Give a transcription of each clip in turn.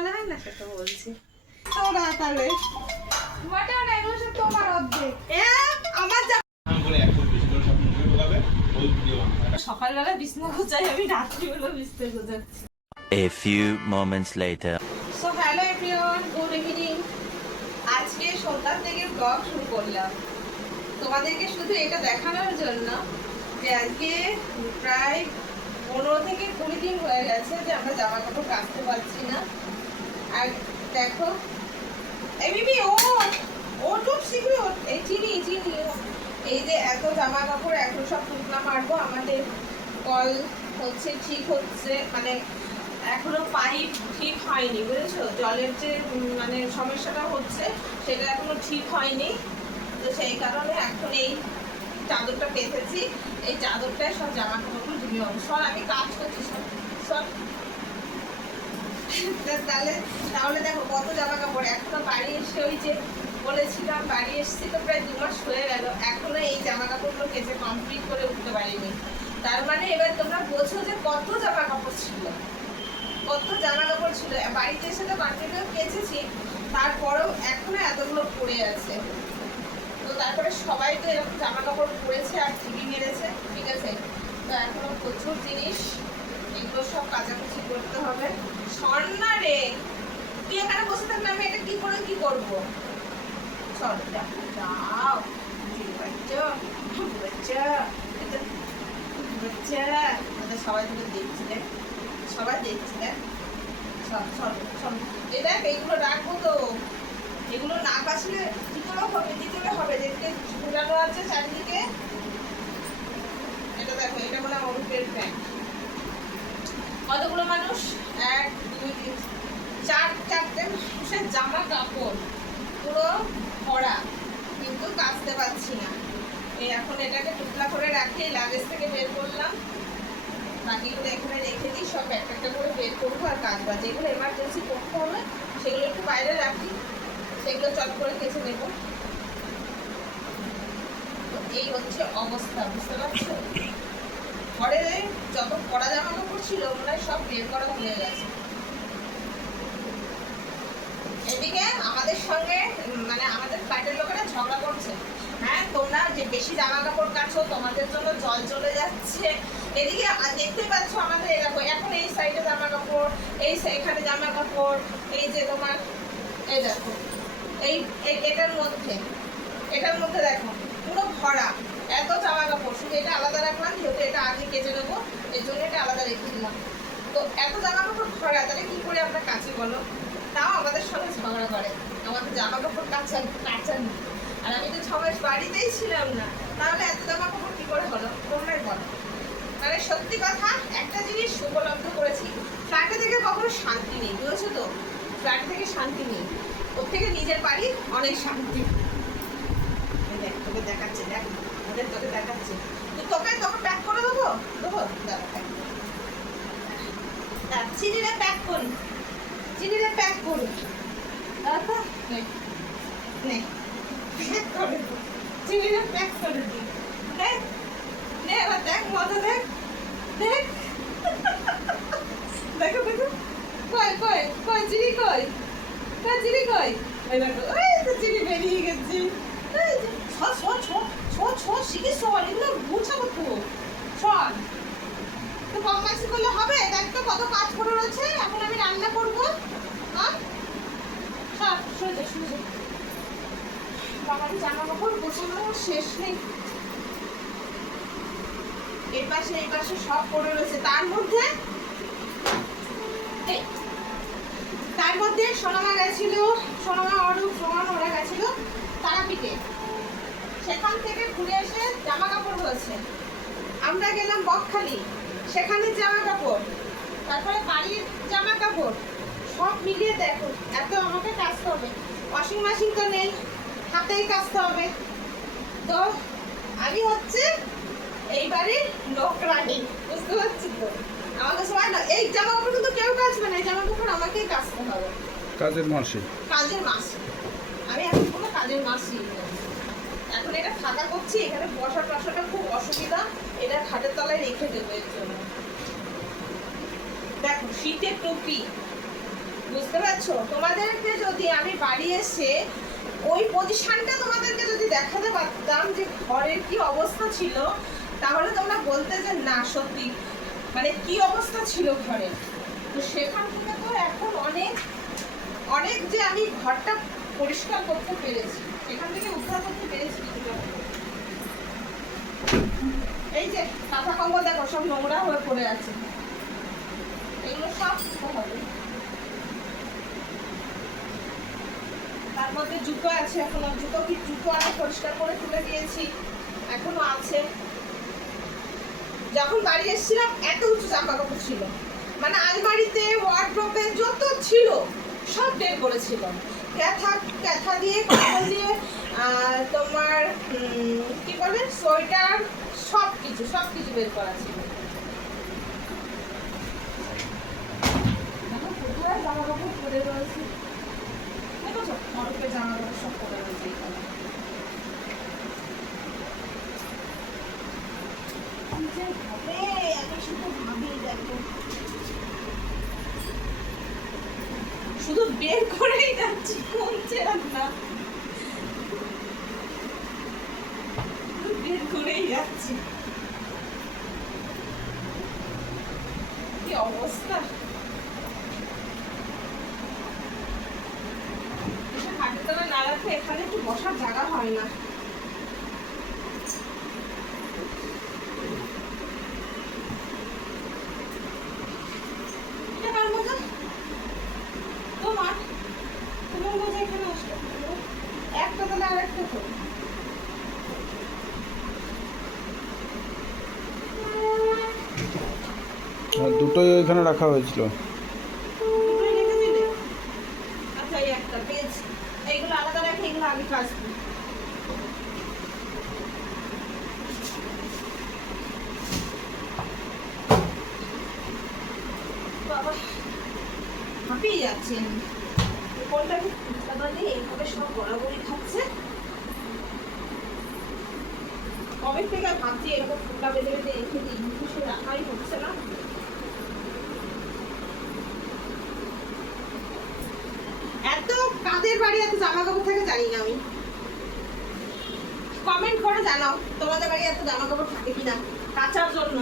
ভালো হয় না সেটা বলছি। তোরা তাহলে মাটন এগুলো সব তোমার অর্ধেক। আমার সকালবেলা বিছনা গোছাই, আমি রাত্রিবেলা বিছনা গোছাচ্ছি। A few moments later. So hello everyone, good evening. আজকে সন্ধ্যা থেকে ব্লগ শুরু করলাম তোমাদেরকে শুধু এটা দেখানোর জন্য যে আজকে প্রায় 15 থেকে 20 দিন হয়ে গেছে যে আমরা জামা কাপড় কাচতে পারছি না। আর দেখো এই বিবি ও খুব শীঘ্র এই চিনি এই যে এত জামা কাপড় এখন সব টুকরা মারবো। আমাদের কল হচ্ছে ঠিক হচ্ছে, মানে এখনো পাইপ ঠিক হয়নি, বুঝেছো? জলের যে মানে সমস্যাটা হচ্ছে সেটা এখনো ঠিক হয়নি। তো সেই কারণে এখন এই চাদরটা পেতেছি, এই চাদরটায় সব জামা কাপড়গুলো ধুয়ে হবে। সব আমি কাজ করছি সব তাহলে দেখো কত জামা কাপড় এখনো বাড়ি এসে, ওই যে বলেছিলাম বাড়ি এসেছি তো প্রায় 2 মাস হয়ে গেল, এখনো এই জামা কাপড়গুলো কেচে কমপ্লিট করে উঠতে পারিনি। তার মানে এবার তোমরা বোঝো যে কত জামা কাপড় ছিল, বাড়িতে এসে তো কন্টিনিউ কেচেছি, তারপরেও এখনো এতগুলো পড়ে আছে। তো তারপরে সবাই তো এরকম জামা কাপড় পরেছে আর টিভি মেরেছে, ঠিক আছে? তো এখনো প্রচুর জিনিস, এগুলো সব কাচাকুচি করতে হবে। স্বর্ণা রে, তুই এখানে বসে থাকলে আমি এটা কি করে কি করবো? চল যাও, সবাই তুলে দেখছি রে, সবাই দেখছি রে। এটা এইগুলো রাখবো তো, এগুলো না কাছলে কি করে হবে? দিতে হবে, যেদিকে ঝুলানো আছে চারিদিকে। এটা দেখো, এটা বলে অরূপের প্যান্ট। কতগুলো মানুষ, 1 2 3 4 মানুষের জামা কাপড় পুরো ভরা, কিন্তু কাচতে পারছি না। এখন এটাকে টুকরা করে রাখি, লাগেজ থেকে বের করলাম, বাকিগুলো এখানে রেখে দিই, সব একটা করে বের করবো আর কাচবা। যেগুলো এমার্জেন্সি করতে হবে সেগুলো একটু বাইরে রাখি, সেগুলো চট করে কেচে নেবো। এই হচ্ছে অবস্থা, বুঝতে পারছো? ঘরে যত পরা জামা কাপড় ছিল মনে হয় সব বের করা ভুলে গেছে। এদিকে আমাদের সঙ্গে মানে আমাদের ফ্ল্যাটের লোকেরা ঝগড়া করছে, হ্যাঁ তোমরা যে বেশি জামা কাপড় কাছো তোমাদের জন্য জল চলে যাচ্ছে। এদিকে দেখতেই পাচ্ছ আমাদের এরকম, এখন এই সাইডে জামা কাপড়, এখানে জামা কাপড়, এই যে তোমার এই দেখো এই এটার মধ্যে দেখো পুরো ভরা এত জামা কাপড়। শুধু এটা আলাদা রাখলাম, যেহেতু এটা আগে কেচে নেবো এই জন্য এটা আলাদা রেখে দিলাম। তো এত জামা কাপড় ভরা, তাহলে কি করে আমরা কাচি বলো? তাও আমাদের সঙ্গে ঝগড়া করে, আমাদের জামা কাপড় কাচান। আর আমি তো 6 মাস বাড়িতেই ছিলাম না, তাহলে এত জামা কাপড় কি করে হলো তোমরাই বলো। মানে সত্যি কথা একটা জিনিস উপলব্ধ করেছি, ফ্ল্যাটে থেকে কখনো শান্তি নেই, বুঝেছো তো? ফ্ল্যাট থেকে শান্তি নেই, ওর থেকে নিজের বাড়ি অনেক শান্তি। দেখ তোকে দেখাচ্ছে, দেখ তোকে দেখাচ্ছে, তোকে প্যাক করে দেবো চিনিটা প্যাক করি, চিনিটা প্যাক করি, চিনিটা প্যাক করে দিই। নে এবার দেখ মজা, দেখ দেখো কই চিনি কই ওই দেখো, ওই তো চিনি বেরিয়ে গেছি। শিখিস শোন, এগুলো বুঝাবো তো শোন, তো কম মাসি করলে হবে? দেখ তো কত কাজ করে রয়েছে, এখন আমি রান্না করবো। হ্যাঁ শুনে বাবার জামা কাপড় গোছানো শেষ নেই, এই পাশে সব পড়ে রয়েছে। তার মধ্যে সোনামা গেছিল, সোনামা অরূপ সোমান ওরা গেছিল তারাপীঠে, সেখান থেকে ঘুরে এসে জামা কাপড় হয়েছে। আমরা গেলাম বকখালি, সেখানে জামা কাপড়, তারপরে বাড়ির জামা কাপড়, সব মিলিয়ে দেখো এত আমাকে কাচতে হবে। ওয়াশিং মেশিন তো নেই, হাতেই কাচতে হবে। তো আমি হচ্ছে এই বাড়ির লোকরানি, বুঝতে পারছি তো? আমাকে সবাই না, এই জামা কাপড় কিন্তু কেউ কাচবে না, এই জামা কাপড় আমাকেই কাচতে হবে। কাজের মাসি আমি এখন কোনো কাজের মাসি। এখন এটা ফাঁকা করছি, এখানে বসাটা খুব অসুবিধা, এটা খাটের তলায় রেখে দেবো। এর জন্য দেখো শীতের টুপি, বুঝতে পারছো? তোমাদেরকে যদি আমি বাড়ি এসে ওই পজিশনটা তোমাদেরকে যদি দেখাতে পারতাম যে ঘরের কি অবস্থা ছিল, তাহলে তোমরা বলতে যে না সত্যি মানে কি অবস্থা ছিল ঘরের। তো সেখান থেকে তো এখন অনেক অনেক যে আমি ঘরটা পরিষ্কার করতে পেরেছি, সেখান থেকে উদ্ধার করতে পেরেছি কিছুটা। এই যে কাঁথা কম্বল দেখো সব নোংরা হয়ে পড়ে আছে, এগুলো সব ধুতে হবে। তার মধ্যে জুতো আছে এখনো, জুতো অনেক পরিষ্কার করে তুলে দিয়েছি, এখনো আছে। যখন বাড়ি এসেছিলাম এত উঁচু জামা কাপড় ছিল, মানে আলমারিতে ওয়ার্ড্রোবে যত ছিল সব বের করেছিলাম, ক্যাথা দিয়ে কম্বল দিয়ে তোমার কি বলে সোয়েটার সব কিছু বের করা ছিল। কোথায় জামা কাপড় পরে রয়েছে দেখো, মরকের জামা কাপড় সব পরে রয়েছে। শুধু বের করেই যাচ্ছি, কমছে না, বের করেই যাচ্ছি। কি অবস্থা! হাতের তলা না রাখলে এখানে একটু বসার জায়গা হয় না। একটা তলা আর একটা তো দুটোই এখানে রাখা হয়েছিল। আচ্ছা এই একটা পেজ, এইগুলো আলাদা রাখি, এগুলো আগে কাজ করি। বাবা হাঁপিয়ে যাচ্ছি আমি, কোনটাকে এইভাবে সব বরাবরই খাচ্ছে। কবে থেকে ভাবছি এরকম ফুটা বেঁধে বেঁধে রেখে দিই, কিন্তু সে রাখাই হচ্ছে না। এত কাদের বাড়ি এত জামা কাপড় থাকে জানি না আমি, কমেন্ট করে জানাও তোমাদের বাড়ি এত জামা কাপড় থাকে কিনা কাচার জন্য।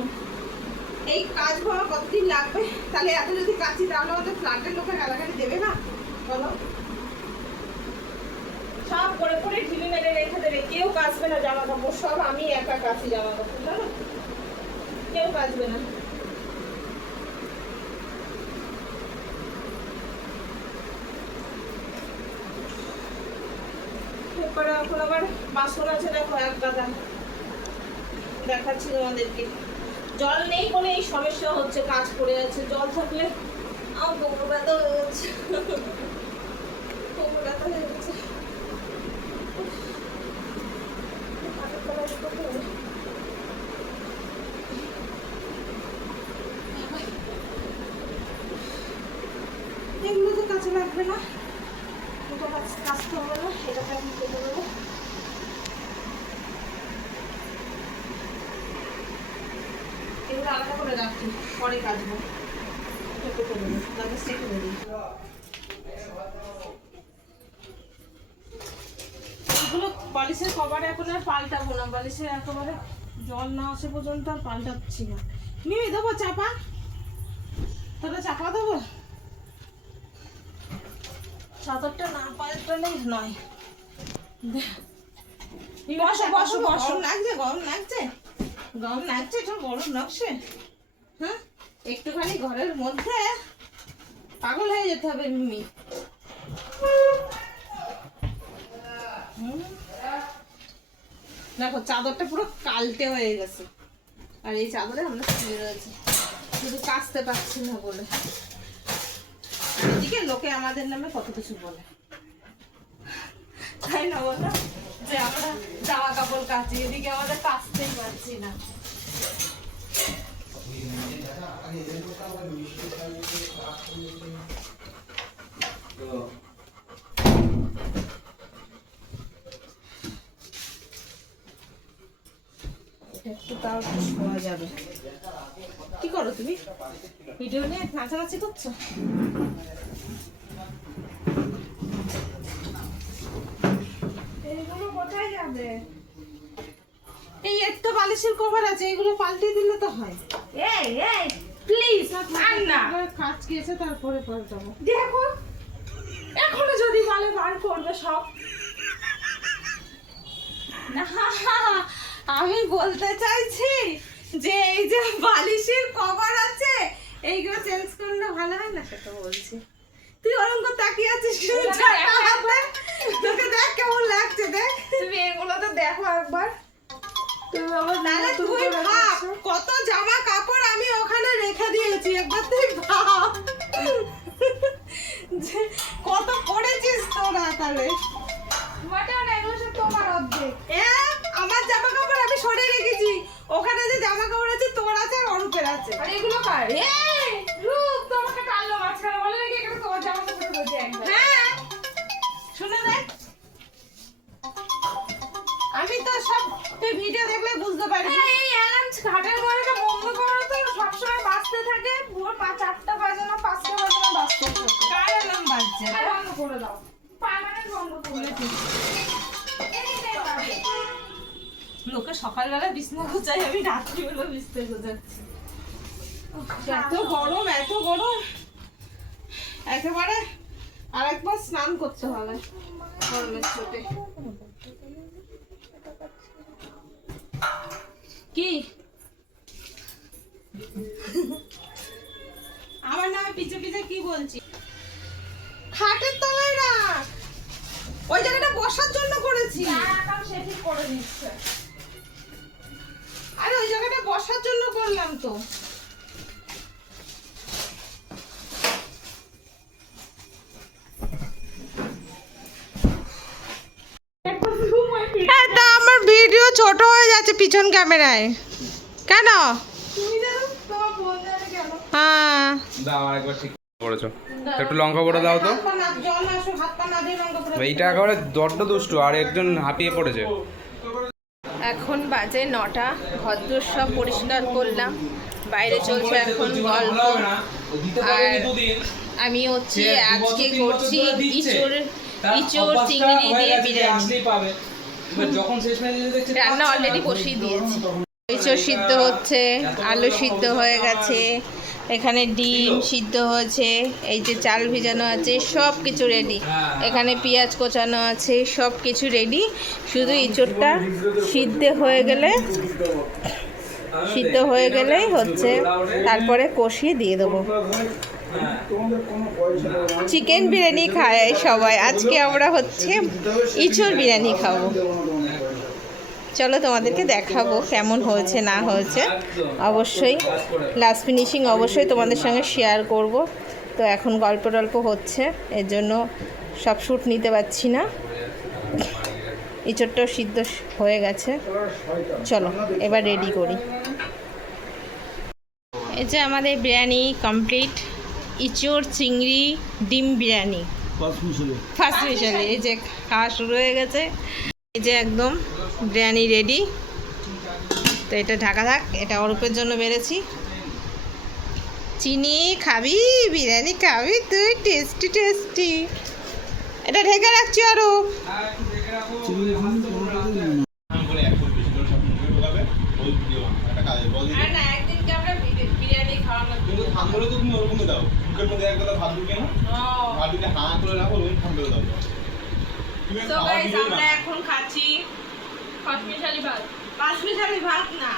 এই কাজ করা কতদিন লাগবে? তাহলে এত যদি কাচি তাহলে আমাদের ফ্ল্যাটের লোকের গালাগালি দেবে না বলো? সব করে করে ঢিলে মেরে রেখে দেবে, কেউ কাচবে না জামা কাপড়, সব আমি একা কাচি জামা কাপড়, জানো কেউ কাচবে না। এরপরে এখন আবার বাসন আছে দেখো এক গাদা, দেখাচ্ছি তোমাদেরকে। জল নেই বলে এই সমস্যা হচ্ছে, কাজ পড়ে আছে। জল থাকলে আমার কোমর ব্যথা হয়ে যাচ্ছে, কোমর ব্যথা হয়ে যাচ্ছে। এগুলো তো কাছে লাগবে না, এটা কাজতে হবে না, এটাকে আমি কেটে দেবো। এগুলো আলাদা করে রাখছি, পরে কাচবো। এগুলো বালিশের কভারে এখন আর পাল্টাবো না, বালিশে একেবারে জল না আসে পর্যন্ত আর পাল্টাচ্ছি না। নিয়ে দেবো চাপা, তাহলে চাপা দেবো। চাদরটা না পাল্টালেই নয়। বসো বসো বসো, লাগছে গরম লাগছে, গরম লাগছে, একটু গরম লাগছে। হ্যাঁ একটুখানি ঘরের মধ্যে পাগল হয়ে যেতে হবে মিমি। দেখো চাদরটা পুরো কালটে হয়ে গেছে, আর এই চাদরে আমরা শুয়ে রয়েছি, শুধু কাচতে পারছি না বলে। এদিকে লোকে আমাদের নামে কত কিছু বলে, তাই না বলো? যে আমরা জামা কাপড় কাচি, এদিকে আমাদের কাচতেই পারছি না। একটু তাও একটু শোয়া যাবে। কি করো তুমি? ভিডিও নিয়ে নাচানাচি করছো? কোথায় যাবে? এই একটা বালিশের কভার আছে, এগুলো পাল্টে দিলে তো হয়। এই প্লিজ আর না, কাজ গেছে তারপরে পাল্টাবো। দেখো এখনো যদি বলে বার করবে সব। না, আমি বলতে চাইছি যে এই যে বালিশের কভার আছে এইগুলো চেঞ্জ করলে ভালো হয় না, সেটা বলছি। তুই ওরকম করে তাকিয়ে আছিস শুধু ছাতা হাতে। তোকে দেখ কেমন লাগছে, দেখ। তুমি এগুলো তো দেখো একবার। তুমি আবার নালে তুই ভাব কত জামা কাপড় আমি ওখানে রেখে দিয়েছি, একবার তুই ভাব যে কত করেছিস তোরা তাহলে। মাটন এগুলো সব তোমার অর্ধেক। আমার জামা কাপড় আমি সরে রেখেছি, ওখানে যে জামা কাপড় আছে তোর আছে আর অরূপের আছে। আর এগুলো কার? এই রূপ তোমাকে টানলো মাঝখানে, বলে নাকি এখানে তোমার জামা কাপড় রয়েছে একদম। হ্যাঁ শুনে দেখ, আমি তো সব তুই ভিডিও দেখলে বুঝতে পারবি। এই অ্যালার্ম ঘাটের ঘড়িটা বন্ধ করো তো, সবসময় বাজতে থাকে। ভোর 4টা বাজে না 5টা বাজে না বাজতে থাকে। কার অ্যালার্ম বাজছে? আর বন্ধ করে দাও, পার্মানেন্ট বন্ধ করে দাও। লোকে সকালবেলা বিছনা গোছাই, আমি রাত্রিবেলা বিছনা গোছাচ্ছি। এত গরম, এত গরম, একেবারে আরেকবার স্নান করতে হবে গরমের চোটে। কি আমার নামে পিছে পিছে কি বলছি? খাটের তলায় রাখ, ওই জায়গাটা বসার জন্য করেছি। সে ঠিক করে দিচ্ছে। আরে ওই জায়গাটা বসার জন্য করলাম তো। তা আমার ভিডিও ছোট হয়ে যাচ্ছে পিছন ক্যামেরায়, কেন? তুমি জানো তোমার বোন জানে কেন? হ্যাঁ দাও আরেকবার ঠিক করেছো। একটু লঙ্কা পড়ে দাও তো। জল আসো, হাত পা না দিয়ে লঙ্কা পড়ে। এইটা একেবারে দড্ড দুষ্টু, আর একজন হাঁপিয়ে পড়েছে। এখন বাজে 9টা, ঘরদোর সব পরিষ্কার করলাম, বাইরে চলছে এখন গল্প। আর আমি হচ্ছে আজকে করছি ইঁচড় চিংড়ি দিয়ে বিরিয়ানি। রান্না অলরেডি বসিয়ে দিয়েছি, ইঁচড় সিদ্ধ হচ্ছে, আলু সিদ্ধ হয়ে গেছে, এখানে ডিম সিদ্ধ হয়েছে, এই যে চাল ভিজানো আছে, সব কিছু রেডি। এখানে পেঁয়াজ কোচানো আছে, সব কিছু রেডি। শুধু ইঁচড়টা সিদ্ধ হয়ে গেলেই হচ্ছে তারপরে কষিয়ে দিয়ে দেবো। চিকেন বিরিয়ানি খায় সবাই, আজকে আমরা হচ্ছে ইঁচড় বিরিয়ানি খাবো। চলো তোমাদেরকে দেখাবো কেমন হয়েছে না হয়েছে, অবশ্যই লাস্ট ফিনিশিং অবশ্যই তোমাদের সঙ্গে শেয়ার করব। তো এখন গল্প টল্প হচ্ছে, এর জন্য সব শ্যুট নিতে পারছি না। ইঁচড়টাও সিদ্ধ হয়ে গেছে, চলো এবার রেডি করি। এই যে আমাদের বিরিয়ানি কমপ্লিট, ইঁচড় চিংড়ি ডিম বিরিয়ানি ফার্স্ট স্পেশালি। এই যে খাওয়া শুরু হয়ে গেছে, এই যে একদম বিরিয়ানি রেডি। তো এটা ঢাকা থাক, এটা অরূপের জন্য বেড়েছি। চিনি খাবি, বিরিয়ানি খাবি তুই, টেস্টি টেস্টি। এটা ঢেকে রাখছি অরূপ। একদিনকে আমরা বিরিয়ানি খাওয়ানো দাও, আমরা এখন খাচ্ছি পাঁচমিশালি ভাত না,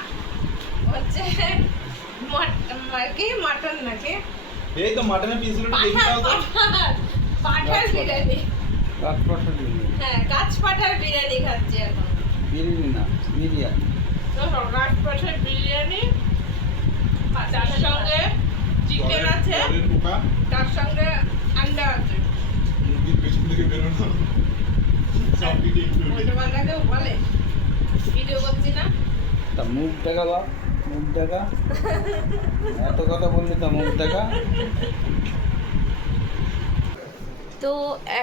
হচ্ছে মটন নাকি, এই তো মাটনের পিসগুলো দেখি দাও তো। পাঠার বিরিয়ানি। হ্যাঁ, গাছ পাঠার বিরিয়ানি খাচ্ছি এখন। বিরিয়ানি না, বিরিয়ানি। তো গাছ পাঠার বিরিয়ানি, তার সঙ্গে চিকেন আছে, তার সঙ্গে আন্ডা আছে। মুরগির পেছন থেকে বেরোনো কেউ বলে ভিডিও করছি না, তা মুখ দেখা বা মুখ দেখা, এত কথা বললি তা মুখ দেখা। তো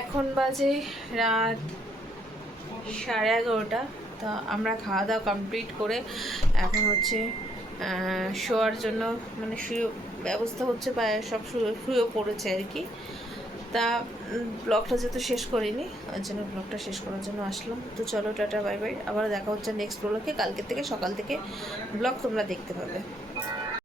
এখন বাজে রাত 11:30। তা আমরা খাওয়া দাওয়া কমপ্লিট করে এখন হচ্ছে শোয়ার জন্য মানে ব্যবস্থা হচ্ছে, বা সব শুয়ে পড়েছে আর কি। তা ব্লগটা যেহেতু শেষ করিনি ওই জন্য ব্লগটা শেষ করার জন্য আসলাম। তো চলো টাটা বাই বাই, আবার দেখা হচ্ছে নেক্সট ব্লগে। কালকে থেকে সকাল থেকে ব্লগ তোমরা দেখতে পাবে।